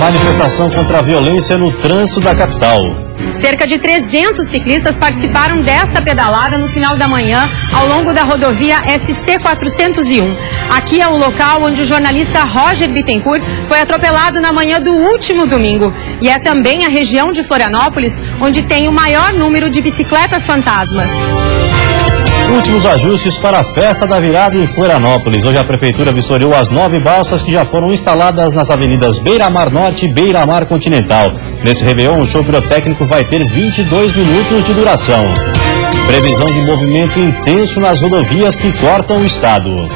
Manifestação contra a violência no trânsito da capital. Cerca de 300 ciclistas participaram desta pedalada no final da manhã ao longo da rodovia SC-401. Aqui é o local onde o jornalista Roger Bittencourt foi atropelado na manhã do último domingo. E é também a região de Florianópolis onde tem o maior número de bicicletas fantasmas. Últimos ajustes para a festa da virada em Florianópolis. Hoje a prefeitura vistoriou as 9 balsas que já foram instaladas nas avenidas Beira-Mar Norte e Beira-Mar Continental. Nesse Réveillon, o show pirotécnico vai ter 22 minutos de duração. Previsão de movimento intenso nas rodovias que cortam o estado.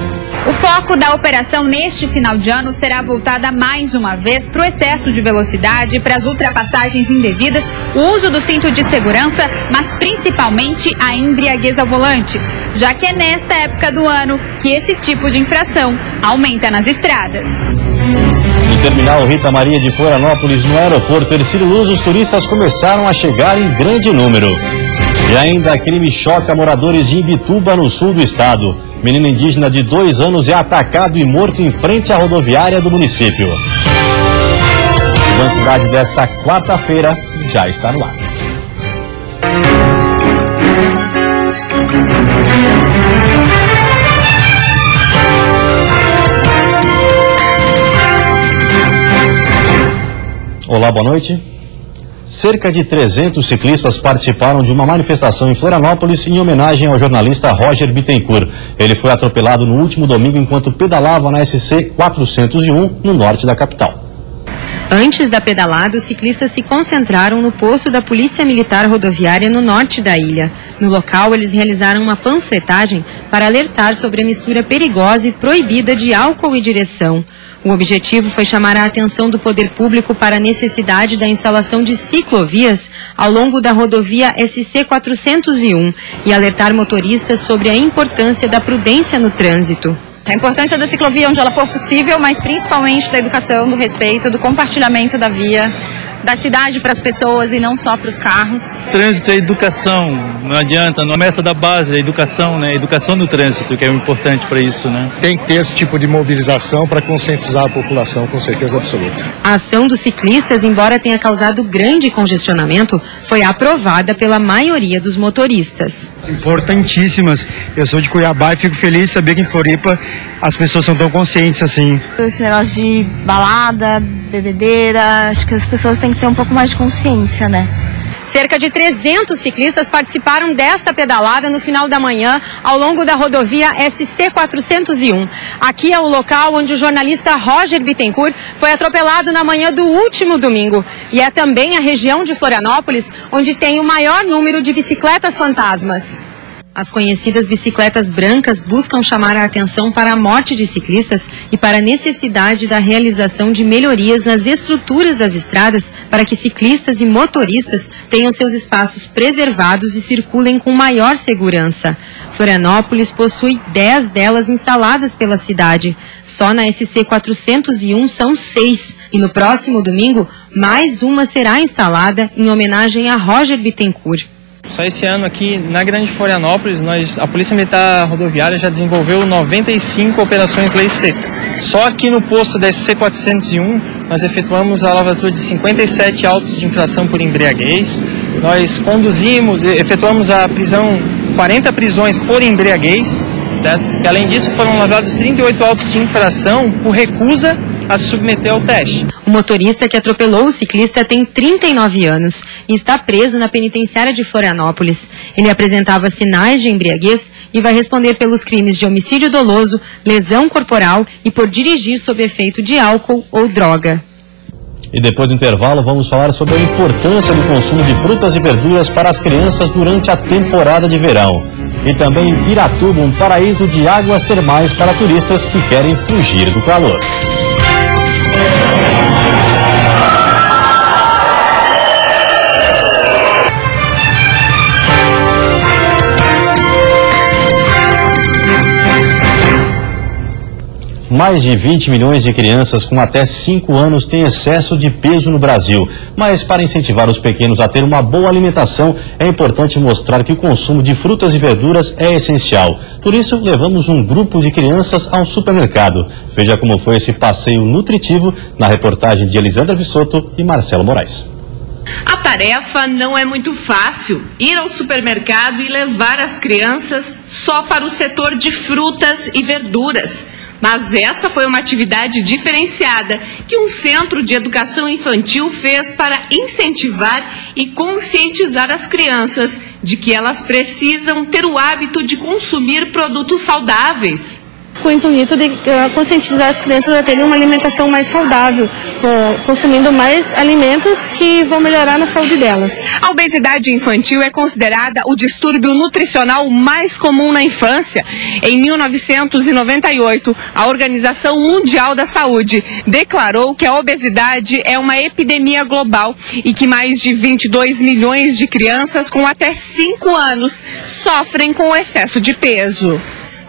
O foco da operação neste final de ano será voltada mais uma vez para o excesso de velocidade, para as ultrapassagens indevidas, o uso do cinto de segurança, mas principalmente a embriaguez ao volante, já que é nesta época do ano que esse tipo de infração aumenta nas estradas. No terminal Rita Maria de Florianópolis, no aeroporto Hercílio Luz, os turistas começaram a chegar em grande número. E ainda crime choca moradores de Imbituba, no sul do estado. Menino indígena de 2 anos é atacado e morto em frente à rodoviária do município. A cidade desta quarta-feira já está no ar. Olá, boa noite. Cerca de 300 ciclistas participaram de uma manifestação em Florianópolis em homenagem ao jornalista Roger Bittencourt. Ele foi atropelado no último domingo enquanto pedalava na SC-401 no norte da capital. Antes da pedalada, os ciclistas se concentraram no posto da Polícia Militar Rodoviária no norte da ilha. No local, eles realizaram uma panfletagem para alertar sobre a mistura perigosa e proibida de álcool e direção. O objetivo foi chamar a atenção do poder público para a necessidade da instalação de ciclovias ao longo da rodovia SC-401 e alertar motoristas sobre a importância da prudência no trânsito. A importância da ciclovia onde ela for possível, mas principalmente da educação, do respeito, do compartilhamento da via, da cidade para as pessoas e não só para os carros. Trânsito é educação, não adianta, não começa da base, a educação, né? Educação do trânsito, que é o importante para isso, né? Tem que ter esse tipo de mobilização para conscientizar a população, com certeza absoluta. A ação dos ciclistas, embora tenha causado grande congestionamento, foi aprovada pela maioria dos motoristas. Importantíssimas. Eu sou de Cuiabá e fico feliz de saber que em Floripa as pessoas são tão conscientes assim. Esse negócio de balada, bebedeira, acho que as pessoas têm que ter um pouco mais de consciência, né? Cerca de 300 ciclistas participaram desta pedalada no final da manhã ao longo da rodovia SC-401. Aqui é o local onde o jornalista Roger Bittencourt foi atropelado na manhã do último domingo. E é também a região de Florianópolis onde tem o maior número de bicicletas fantasmas. As conhecidas bicicletas brancas buscam chamar a atenção para a morte de ciclistas e para a necessidade da realização de melhorias nas estruturas das estradas para que ciclistas e motoristas tenham seus espaços preservados e circulem com maior segurança. Florianópolis possui 10 delas instaladas pela cidade. Só na SC-401 são 6 e no próximo domingo mais uma será instalada em homenagem a Roger Bittencourt. Só esse ano aqui na Grande Florianópolis, a Polícia Militar Rodoviária já desenvolveu 95 operações lei seca. Só aqui no posto da SC-401 nós efetuamos a lavratura de 57 autos de infração por embriaguez. Nós efetuamos a prisão, 40 prisões por embriaguez, certo? E além disso foram lavrados 38 autos de infração por recusa a se submeter ao teste. O motorista que atropelou o ciclista tem 39 anos e está preso na penitenciária de Florianópolis. Ele apresentava sinais de embriaguez e vai responder pelos crimes de homicídio doloso, lesão corporal e por dirigir sob efeito de álcool ou droga. E depois do intervalo vamos falar sobre a importância do consumo de frutas e verduras para as crianças durante a temporada de verão. E também em Piratuba, um paraíso de águas termais para turistas que querem fugir do calor. Mais de 20 milhões de crianças com até 5 anos têm excesso de peso no Brasil. Mas para incentivar os pequenos a ter uma boa alimentação, é importante mostrar que o consumo de frutas e verduras é essencial. Por isso, levamos um grupo de crianças ao supermercado. Veja como foi esse passeio nutritivo na reportagem de Elisandra Vissotto e Marcelo Moraes. A tarefa não é muito fácil, ir ao supermercado e levar as crianças só para o setor de frutas e verduras. Mas essa foi uma atividade diferenciada que um centro de educação infantil fez para incentivar e conscientizar as crianças de que elas precisam ter o hábito de consumir produtos saudáveis. Com o intuito de conscientizar as crianças a terem uma alimentação mais saudável, consumindo mais alimentos que vão melhorar na saúde delas. A obesidade infantil é considerada o distúrbio nutricional mais comum na infância. Em 1998, a Organização Mundial da Saúde declarou que a obesidade é uma epidemia global e que mais de 22 milhões de crianças com até 5 anos sofrem com o excesso de peso.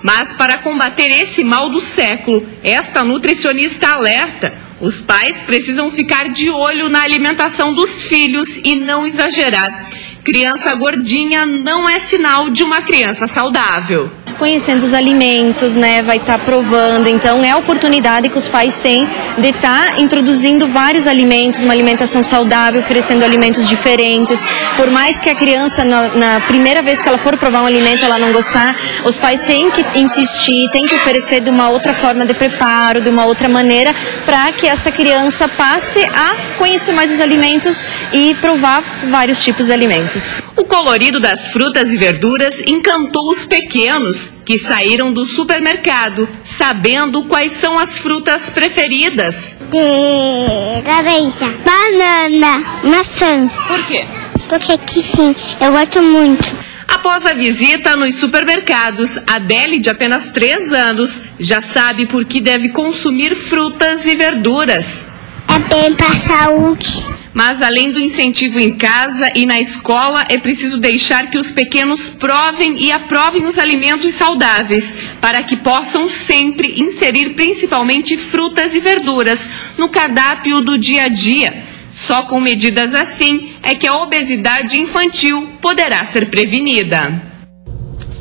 Mas para combater esse mal do século, esta nutricionista alerta: os pais precisam ficar de olho na alimentação dos filhos e não exagerar. Criança gordinha não é sinal de uma criança saudável. Conhecendo os alimentos, né, vai estar provando, então é a oportunidade que os pais têm de estar introduzindo vários alimentos, uma alimentação saudável, oferecendo alimentos diferentes. Por mais que a criança, na primeira vez que ela for provar um alimento, ela não gostar, os pais têm que insistir, têm que oferecer de uma outra forma de preparo, de uma outra maneira, para que essa criança passe a conhecer mais os alimentos e provar vários tipos de alimentos. O colorido das frutas e verduras encantou os pequenos, que saíram do supermercado sabendo quais são as frutas preferidas. Laranja, banana, maçã. Por quê? Porque que sim, eu gosto muito. Após a visita nos supermercados, Adele, de apenas 3 anos, já sabe por que deve consumir frutas e verduras. É bem para a saúde. Mas além do incentivo em casa e na escola, é preciso deixar que os pequenos provem e aprovem os alimentos saudáveis, para que possam sempre inserir principalmente frutas e verduras no cardápio do dia a dia. Só com medidas assim é que a obesidade infantil poderá ser prevenida.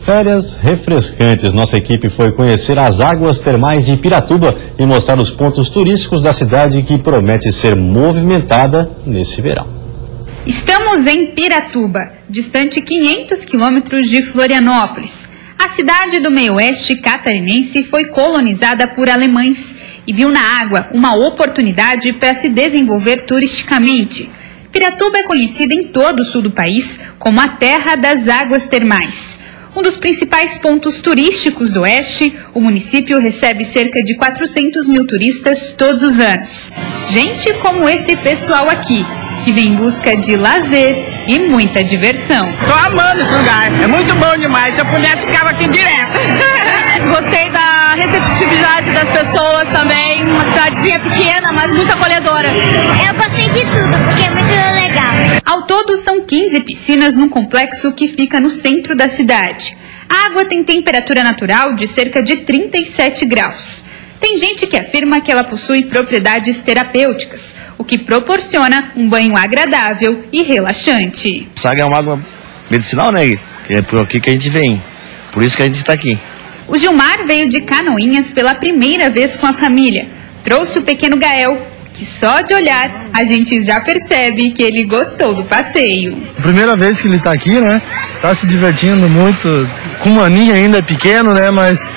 Férias refrescantes. Nossa equipe foi conhecer as águas termais de Piratuba e mostrar os pontos turísticos da cidade que promete ser movimentada nesse verão. Estamos em Piratuba, distante 500 quilômetros de Florianópolis. A cidade do meio-oeste catarinense foi colonizada por alemães e viu na água uma oportunidade para se desenvolver turisticamente. Piratuba é conhecida em todo o sul do país como a terra das águas termais. Um dos principais pontos turísticos do oeste, o município recebe cerca de 400 mil turistas todos os anos. Gente como esse pessoal aqui, que vem em busca de lazer e muita diversão. Tô amando esse lugar, é muito bom demais, se eu pudesse ficava aqui direto. Gostei da receptividade das pessoas também, uma cidadezinha pequena, mas muito acolhedora. Eu gostei de tudo, porque é muito legal. Ao todo, são 15 piscinas num complexo que fica no centro da cidade. A água tem temperatura natural de cerca de 37 graus. Tem gente que afirma que ela possui propriedades terapêuticas, o que proporciona um banho agradável e relaxante. Essa água é uma água medicinal, né? Que é por aqui que a gente vem, por isso que a gente está aqui. O Gilmar veio de Canoinhas pela primeira vez com a família. Trouxe o pequeno Gael, que só de olhar a gente já percebe que ele gostou do passeio. Primeira vez que ele está aqui, né? Tá se divertindo muito, com o maninho ainda é pequeno, né? Mas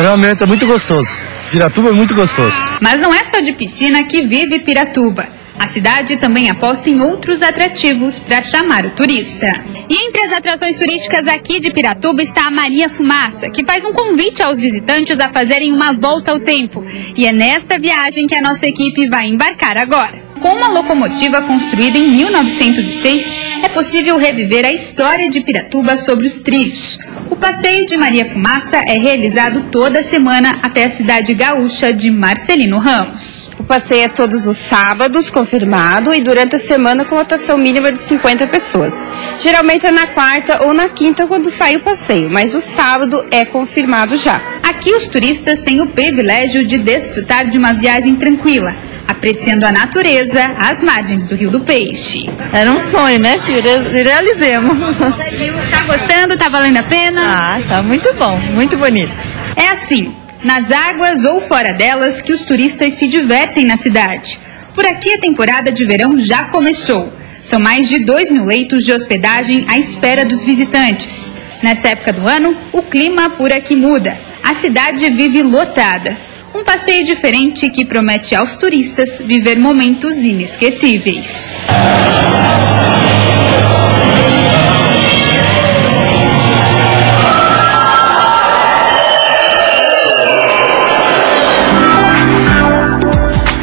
realmente é muito gostoso. Piratuba é muito gostoso. Mas não é só de piscina que vive Piratuba. A cidade também aposta em outros atrativos para chamar o turista. E entre as atrações turísticas aqui de Piratuba está a Maria Fumaça, que faz um convite aos visitantes a fazerem uma volta ao tempo. E é nesta viagem que a nossa equipe vai embarcar agora. Com uma locomotiva construída em 1906, é possível reviver a história de Piratuba sobre os trilhos. O passeio de Maria Fumaça é realizado toda semana até a cidade gaúcha de Marcelino Ramos. O passeio é todos os sábados, confirmado, e durante a semana com lotação mínima de 50 pessoas. Geralmente é na quarta ou na quinta quando sai o passeio, mas o sábado é confirmado já. Aqui os turistas têm o privilégio de desfrutar de uma viagem tranquila, apreciando a natureza às margens do Rio do Peixe. Era um sonho, né? Realizemos. Tá gostando? Tá valendo a pena? Ah, tá muito bom, muito bonito. É assim, nas águas ou fora delas, que os turistas se divertem na cidade. Por aqui a temporada de verão já começou. São mais de 2.000 leitos de hospedagem à espera dos visitantes. Nessa época do ano, o clima por aqui muda. A cidade vive lotada. Um passeio diferente que promete aos turistas viver momentos inesquecíveis.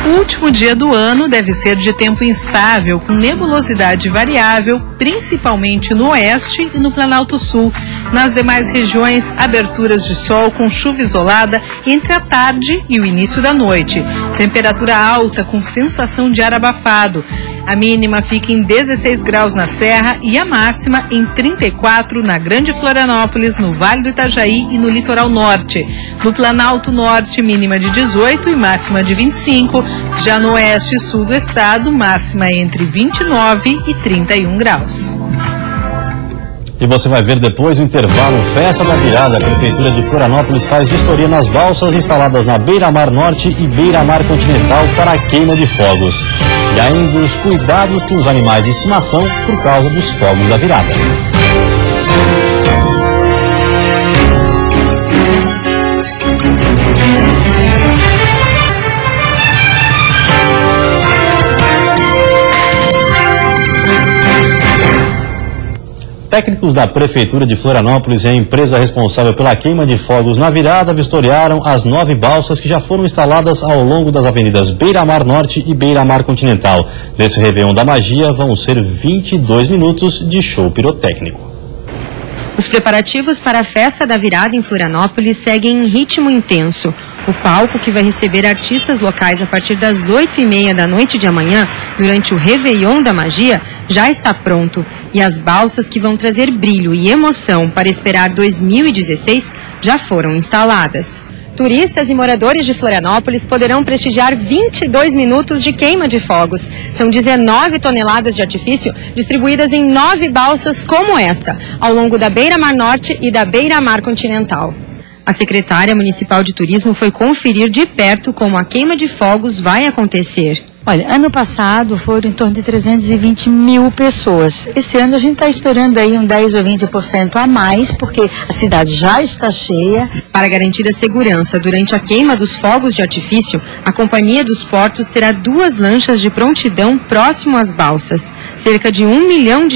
O último dia do ano deve ser de tempo instável, com nebulosidade variável, principalmente no oeste e no Planalto Sul. Nas demais regiões, aberturas de sol com chuva isolada entre a tarde e o início da noite. Temperatura alta com sensação de ar abafado. A mínima fica em 16 graus na Serra e a máxima em 34 na Grande Florianópolis, no Vale do Itajaí e no Litoral Norte. No Planalto Norte, mínima de 18 e máxima de 25. Já no oeste e sul do estado, máxima entre 29 e 31 graus. E você vai ver depois no intervalo Festa da Virada. A Prefeitura de Florianópolis faz vistoria nas balsas instaladas na Beira-Mar Norte e Beira-Mar Continental para a queima de fogos. E ainda os cuidados com os animais de estimação por causa dos fogos da virada. Técnicos da Prefeitura de Florianópolis e a empresa responsável pela queima de fogos na virada vistoriaram as 9 balsas que já foram instaladas ao longo das avenidas Beira-Mar Norte e Beira-Mar Continental. Nesse Réveillon da Magia vão ser 22 minutos de show pirotécnico. Os preparativos para a Festa da Virada em Florianópolis seguem em ritmo intenso. O palco, que vai receber artistas locais a partir das 8h30 da noite de amanhã, durante o Réveillon da Magia, já está pronto. E as balsas que vão trazer brilho e emoção para esperar 2016 já foram instaladas. Turistas e moradores de Florianópolis poderão prestigiar 22 minutos de queima de fogos. São 19 toneladas de artifício distribuídas em 9 balsas como esta, ao longo da Beira-Mar Norte e da Beira-Mar Continental. A secretária municipal de turismo foi conferir de perto como a queima de fogos vai acontecer. Olha, ano passado foram em torno de 320 mil pessoas. Esse ano a gente está esperando aí um 10 ou 20% a mais, porque a cidade já está cheia. Para garantir a segurança durante a queima dos fogos de artifício, a Companhia dos Portos terá 2 lanchas de prontidão próximo às balsas. Cerca de R$1 milhão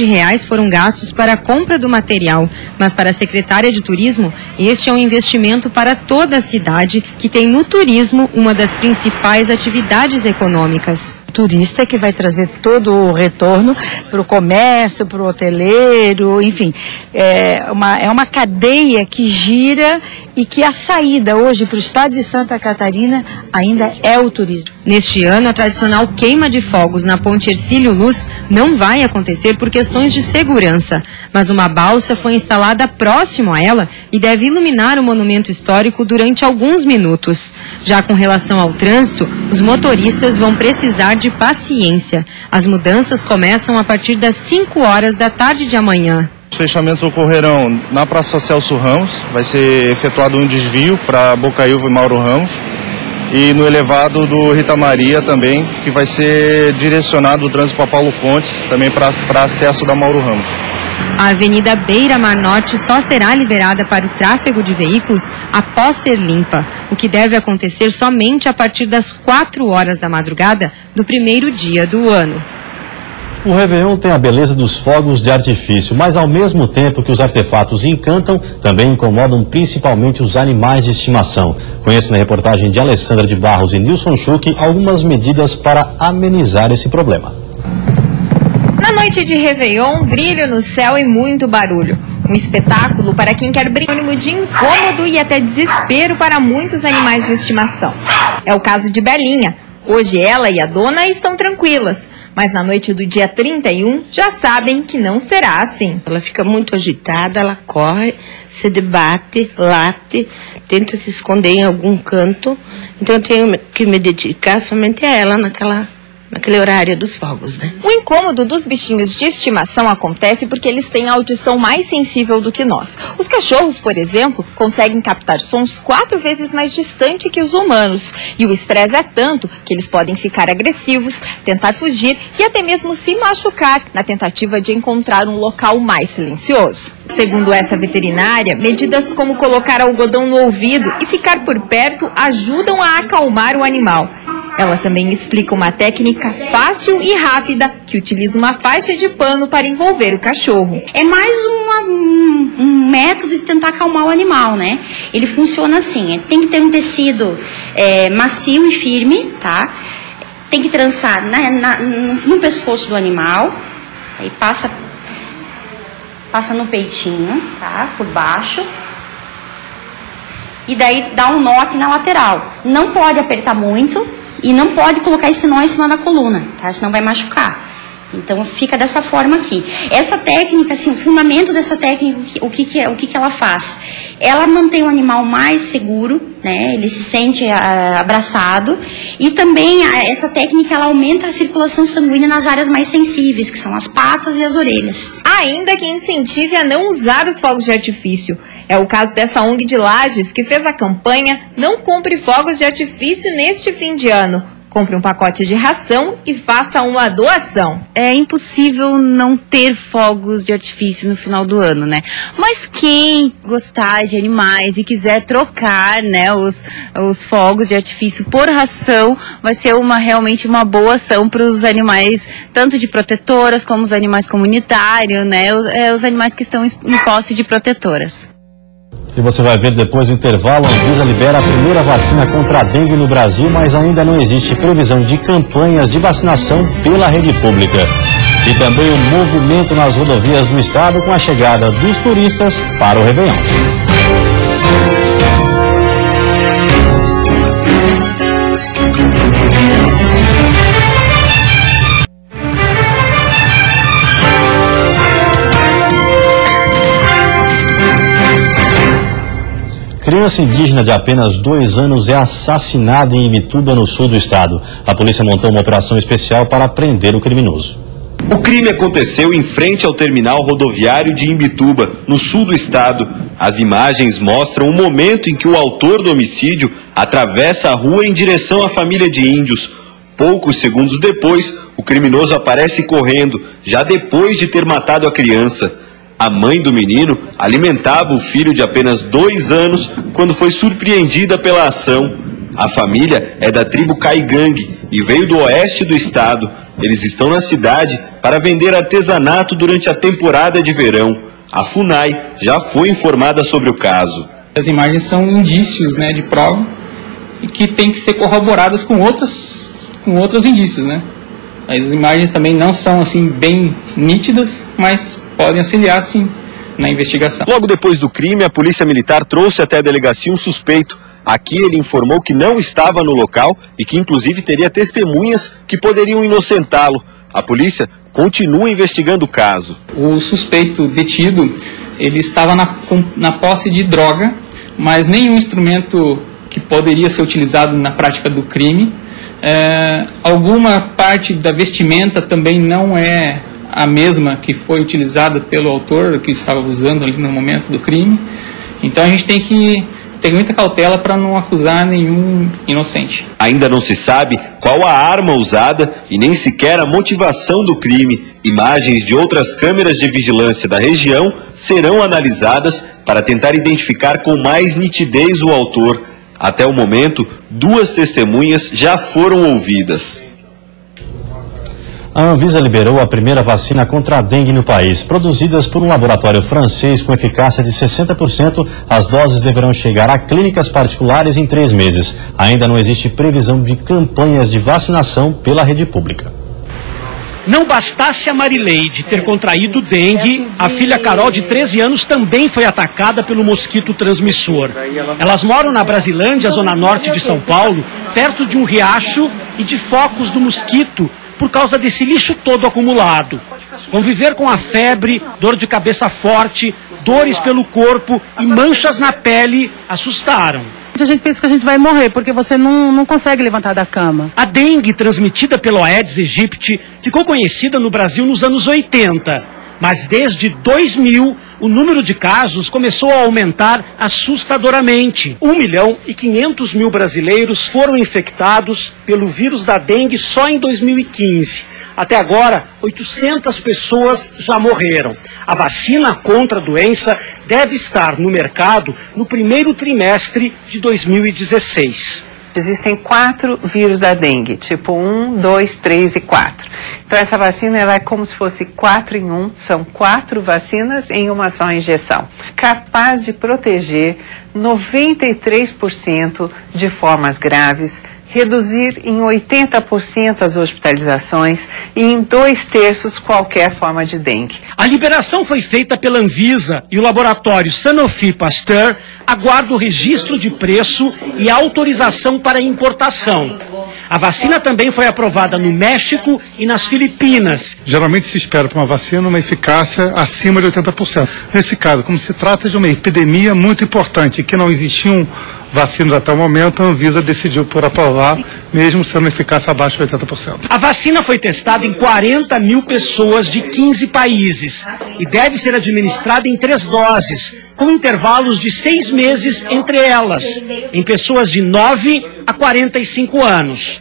foram gastos para a compra do material, mas para a secretária de turismo, este é um investimento para toda a cidade, que tem no turismo uma das principais atividades econômicas. Turista que vai trazer todo o retorno para o comércio, para o hoteleiro, enfim, é uma cadeia que gira e que a saída hoje para o estado de Santa Catarina ainda é o turismo. Neste ano, a tradicional queima de fogos na Ponte Hercílio Luz não vai acontecer por questões de segurança, mas uma balsa foi instalada próximo a ela e deve iluminar o monumento histórico durante alguns minutos. Já com relação ao trânsito, os motoristas vão precisar de paciência. As mudanças começam a partir das 5 horas da tarde de amanhã. Os fechamentos ocorrerão na Praça Celso Ramos, vai ser efetuado um desvio para Bocaiúva e Mauro Ramos, e no elevado do Rita Maria também, que vai ser direcionado o trânsito para Paulo Fontes, também para acesso da Mauro Ramos. A Avenida Beira-Mar Norte só será liberada para o tráfego de veículos após ser limpa, o que deve acontecer somente a partir das 4 horas da madrugada do primeiro dia do ano. O Réveillon tem a beleza dos fogos de artifício, mas ao mesmo tempo que os artefatos encantam, também incomodam principalmente os animais de estimação. Conheça na reportagem de Alessandra de Barros e Nilson Schuch algumas medidas para amenizar esse problema. Na noite de Réveillon, brilho no céu e muito barulho. Um espetáculo para quem quer brincar de incômodo e até desespero para muitos animais de estimação. É o caso de Belinha. Hoje ela e a dona estão tranquilas, Mas na noite do dia 31, já sabem que não será assim. Ela fica muito agitada, ela corre, se debate, late, tenta se esconder em algum canto. Então eu tenho que me dedicar somente a ela naquele horário dos fogos, né? O incômodo dos bichinhos de estimação acontece porque eles têm a audição mais sensível do que nós. Os cachorros, por exemplo, conseguem captar sons 4 vezes mais distante que os humanos. E o estresse é tanto que eles podem ficar agressivos, tentar fugir e até mesmo se machucar na tentativa de encontrar um local mais silencioso. Segundo essa veterinária, medidas como colocar algodão no ouvido e ficar por perto ajudam a acalmar o animal. Ela também explica uma técnica fácil e rápida que utiliza uma faixa de pano para envolver o cachorro. É mais um método de tentar acalmar o animal, né? Ele funciona assim, tem que ter um tecido macio e firme, tá? Tem que trançar no pescoço do animal, aí passa no peitinho, tá? Por baixo. E daí dá um nó aqui na lateral. Não pode apertar muito. E não pode colocar esse nó em cima da coluna, tá? Senão vai machucar. Então fica dessa forma aqui. Essa técnica, assim, o fundamento dessa técnica, o que ela faz? Ela mantém o animal mais seguro, né? Ele se sente abraçado. E também essa técnica ela aumenta a circulação sanguínea nas áreas mais sensíveis, que são as patas e as orelhas. Ainda que incentive a não usar os fogos de artifício. É o caso dessa ONG de Lages que fez a campanha Não Compre Fogos de Artifício neste fim de ano. Compre um pacote de ração e faça uma doação. É impossível não ter fogos de artifício no final do ano, né? Mas quem gostar de animais e quiser trocar, né, os fogos de artifício por ração, vai ser realmente uma boa ação para os animais, tanto de protetoras como os animais comunitários, né? Os animais que estão em posse de protetoras. E você vai ver depois do intervalo, a Anvisa libera a primeira vacina contra a dengue no Brasil, mas ainda não existe previsão de campanhas de vacinação pela rede pública. E também o movimento nas rodovias do estado com a chegada dos turistas para o Réveillon. Criança indígena de apenas 2 anos é assassinada em Imbituba, no sul do estado. A polícia montou uma operação especial para prender o criminoso. O crime aconteceu em frente ao terminal rodoviário de Imbituba, no sul do estado. As imagens mostram o momento em que o autor do homicídio atravessa a rua em direção à família de índios. Poucos segundos depois, o criminoso aparece correndo, já depois de ter matado a criança. A mãe do menino alimentava o filho de apenas 2 anos quando foi surpreendida pela ação. A família é da tribo Caigangue e veio do oeste do estado. Eles estão na cidade para vender artesanato durante a temporada de verão. A FUNAI já foi informada sobre o caso. As imagens são indícios, né, de prova e que tem que ser corroboradas com outros indícios, né? As imagens também não são assim bem nítidas, mas podem auxiliar sim na investigação. Logo depois do crime, a polícia militar trouxe até a delegacia um suspeito. Aqui ele informou que não estava no local e que inclusive teria testemunhas que poderiam inocentá-lo. A polícia continua investigando o caso. O suspeito detido, ele estava na posse de droga, mas nenhum instrumento que poderia ser utilizado na prática do crime. Alguma parte da vestimenta também não é a mesma que foi utilizada pelo autor, que estava usando ali no momento do crime. Então a gente tem que ter muita cautela para não acusar nenhum inocente. Ainda não se sabe qual a arma usada e nem sequer a motivação do crime. Imagens de outras câmeras de vigilância da região serão analisadas para tentar identificar com mais nitidez o autor. Até o momento, 2 testemunhas já foram ouvidas. A Anvisa liberou a primeira vacina contra a dengue no país. Produzidas por um laboratório francês com eficácia de 60%, as doses deverão chegar a clínicas particulares em 3 meses. Ainda não existe previsão de campanhas de vacinação pela rede pública. Não bastasse a Marileide ter contraído dengue, a filha Carol, de 13 anos, também foi atacada pelo mosquito transmissor. Elas moram na Brasilândia, zona norte de São Paulo, perto de um riacho e de focos do mosquito, por causa desse lixo todo acumulado. Conviver com a febre, dor de cabeça forte, dores pelo corpo e manchas na pele assustaram. A gente pensa que a gente vai morrer, porque você não consegue levantar da cama. A dengue, transmitida pelo Aedes aegypti, ficou conhecida no Brasil nos anos 80. Mas desde 2000, o número de casos começou a aumentar assustadoramente. 1.500.000 brasileiros foram infectados pelo vírus da dengue só em 2015. Até agora, 800 pessoas já morreram. A vacina contra a doença deve estar no mercado no primeiro trimestre de 2016. Existem 4 vírus da dengue, tipo 1, 2, 3 e 4. Então essa vacina ela é como se fosse 4 em 1, são 4 vacinas em uma só injeção. Capaz de proteger 93% de formas graves, reduzir em 80% as hospitalizações e em 2/3 qualquer forma de dengue. A liberação foi feita pela Anvisa e o laboratório Sanofi Pasteur aguarda o registro de preço e autorização para importação. A vacina também foi aprovada no México e nas Filipinas. Geralmente se espera para uma vacina uma eficácia acima de 80%. Nesse caso, como se trata de uma epidemia muito importante, que não existiam vacinas até o momento, a Anvisa decidiu por aprovar, mesmo sendo eficácia abaixo de 80%. A vacina foi testada em 40.000 pessoas de 15 países e deve ser administrada em 3 doses, com intervalos de 6 meses entre elas, em pessoas de 9 a 45 anos.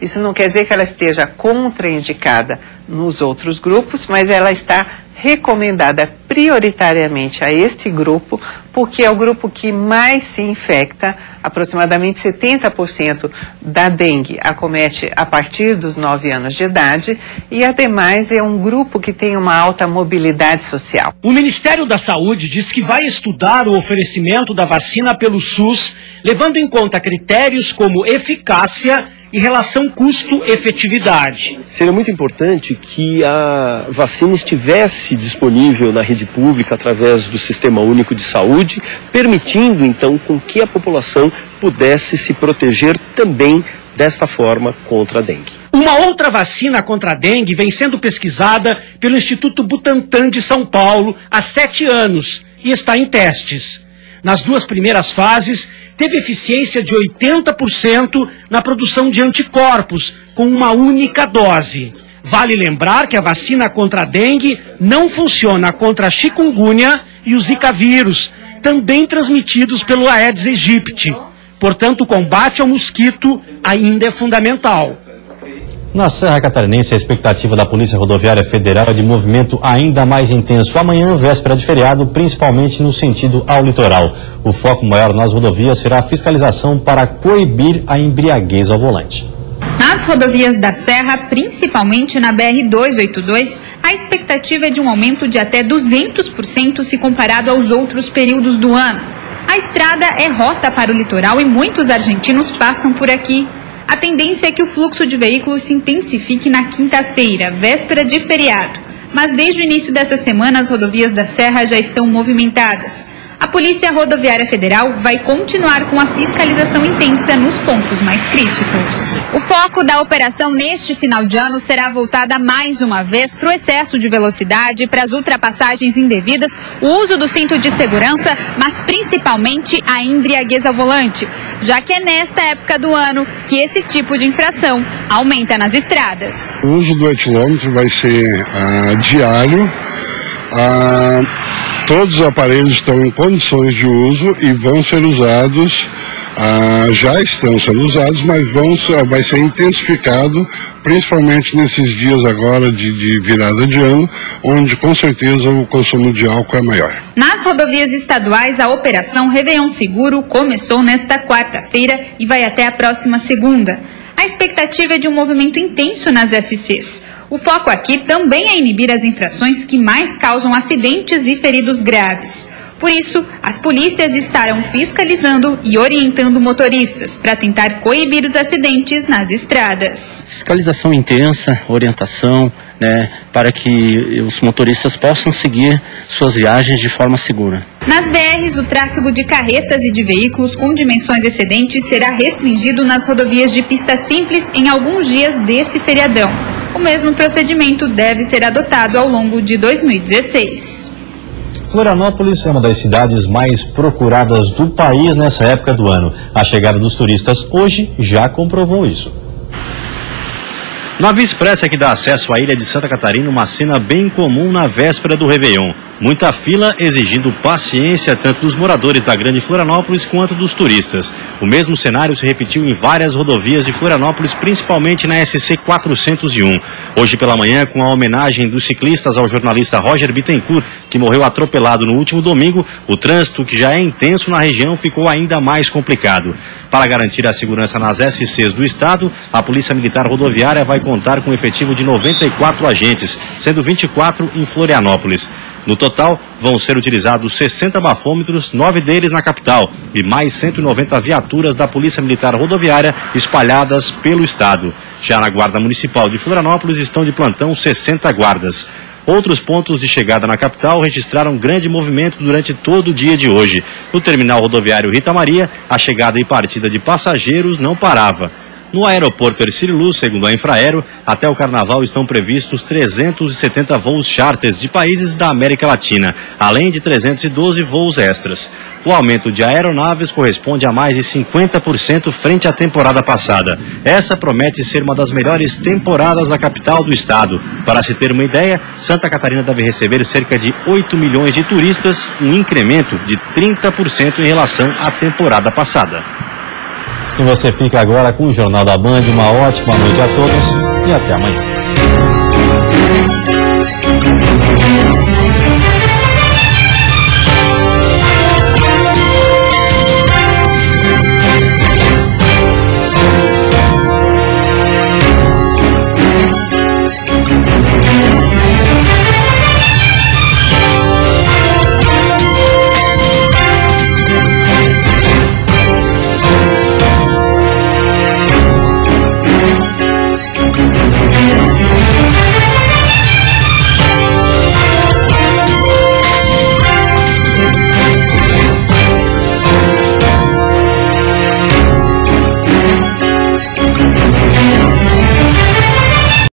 Isso não quer dizer que ela esteja contraindicada nos outros grupos, mas ela está recomendada prioritariamente a este grupo, porque é o grupo que mais se infecta. Aproximadamente 70% da dengue acomete a partir dos 9 anos de idade e, ademais, é um grupo que tem uma alta mobilidade social. O Ministério da Saúde diz que vai estudar o oferecimento da vacina pelo SUS, levando em conta critérios como eficácia e relação custo-efetividade. Seria muito importante que a vacina estivesse disponível na rede pública através do Sistema Único de Saúde, permitindo então com que a população pudesse se proteger também desta forma contra a dengue. Uma outra vacina contra a dengue vem sendo pesquisada pelo Instituto Butantan de São Paulo há 7 anos e está em testes. Nas 2 primeiras fases, teve eficiência de 80% na produção de anticorpos, com uma única dose. Vale lembrar que a vacina contra a dengue não funciona contra a chikungunya e o zika vírus, também transmitidos pelo Aedes aegypti. Portanto, o combate ao mosquito ainda é fundamental. Na Serra Catarinense, a expectativa da Polícia Rodoviária Federal é de movimento ainda mais intenso amanhã, véspera de feriado, principalmente no sentido ao litoral. O foco maior nas rodovias será a fiscalização para coibir a embriaguez ao volante. Nas rodovias da Serra, principalmente na BR-282, a expectativa é de um aumento de até 200% se comparado aos outros períodos do ano. A estrada é rota para o litoral e muitos argentinos passam por aqui. A tendência é que o fluxo de veículos se intensifique na quinta-feira, véspera de feriado. Mas desde o início dessa semana, as rodovias da Serra já estão movimentadas. A Polícia Rodoviária Federal vai continuar com a fiscalização intensa nos pontos mais críticos. O foco da operação neste final de ano será voltada mais uma vez para o excesso de velocidade, para as ultrapassagens indevidas, o uso do cinto de segurança, mas principalmente a embriaguez ao volante, já que é nesta época do ano que esse tipo de infração aumenta nas estradas. O uso do etilômetro vai ser diário. Todos os aparelhos estão em condições de uso e vão ser usados, já estão sendo usados, mas vai ser intensificado, principalmente nesses dias agora de virada de ano, onde com certeza o consumo de álcool é maior. Nas rodovias estaduais, a Operação Réveillon Seguro começou nesta quarta-feira e vai até a próxima segunda. A expectativa é de um movimento intenso nas SCs. O foco aqui também é inibir as infrações que mais causam acidentes e feridos graves. Por isso, as polícias estarão fiscalizando e orientando motoristas para tentar coibir os acidentes nas estradas. Fiscalização intensa, orientação, para que os motoristas possam seguir suas viagens de forma segura. Nas BRs, o tráfego de carretas e de veículos com dimensões excedentes será restringido nas rodovias de pista simples em alguns dias desse feriadão. O mesmo procedimento deve ser adotado ao longo de 2016. Florianópolis é uma das cidades mais procuradas do país nessa época do ano. A chegada dos turistas hoje já comprovou isso. Na Via Expressa, que dá acesso à ilha de Santa Catarina, uma cena bem comum na véspera do Réveillon. Muita fila exigindo paciência tanto dos moradores da Grande Florianópolis quanto dos turistas. O mesmo cenário se repetiu em várias rodovias de Florianópolis, principalmente na SC 401. Hoje pela manhã, com a homenagem dos ciclistas ao jornalista Roger Bittencourt, que morreu atropelado no último domingo, o trânsito, que já é intenso na região, ficou ainda mais complicado. Para garantir a segurança nas SCs do estado, a Polícia Militar Rodoviária vai contar com um efetivo de 94 agentes, sendo 24 em Florianópolis. No total, vão ser utilizados 60 bafômetros, 9 deles na capital, e mais 190 viaturas da Polícia Militar Rodoviária espalhadas pelo estado. Já na Guarda Municipal de Florianópolis estão de plantão 60 guardas. Outros pontos de chegada na capital registraram grande movimento durante todo o dia de hoje. No terminal rodoviário Rita Maria, a chegada e partida de passageiros não parava. No aeroporto Hercílio Luz, segundo a Infraero, até o carnaval estão previstos 370 voos charters de países da América Latina, além de 312 voos extras. O aumento de aeronaves corresponde a mais de 50% frente à temporada passada. Essa promete ser uma das melhores temporadas da capital do estado. Para se ter uma ideia, Santa Catarina deve receber cerca de 8 milhões de turistas, um incremento de 30% em relação à temporada passada. E você fica agora com o Jornal da Band. Uma ótima noite a todos e até amanhã.